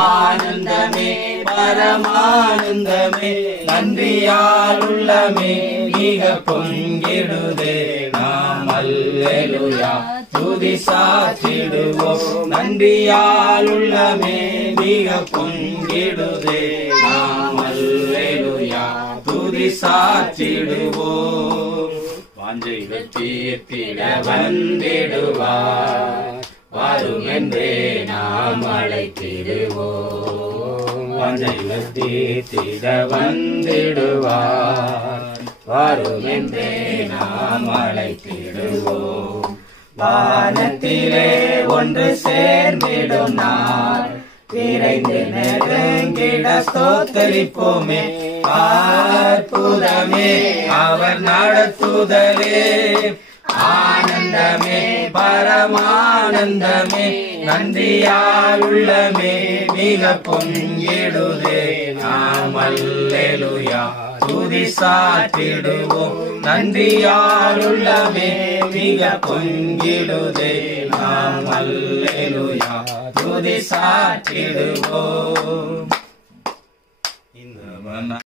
ஆனந்தமே பரமானந்தமே நன்றியால் உள்ளமே மிக பொங்கிடுதே நாம் அல்லேலூயா துதி சாற்றிடுவோம் நன்றியால் உள்ளமே மிக பொங்கிடுதே நாம் அல்லேலூயா துதி சாற்றிடுவோம் வாஞ்சைகள் தீர்த்திட வந்திடுவார் வரும் என்றே நாம் அழைத்திடுவோம் வாஞ்சைகள் தீர்த்திட வந்திடுவார் வரும் என்றே நாம் அழைத்திடுவோம் வானத்திலே ஒன்று சேர்ந்திடும் நாள் விரைந்து நெருங்கிட ஸ்தோத்தரிப்போமே அற்புதமே அவர் நடத்துதலே ஆனந்தமே பரமானந்தமே நன்றியால் உள்ளமே மிக பொங்கிடுதே நாம் அல்லேலூயா துதி சாற்றிடுவோம் நன்றியால் உள்ளமே மிக பொங்கிடுதே நாம் அல்லேலூயா துதி சாற்றிடுவோம்.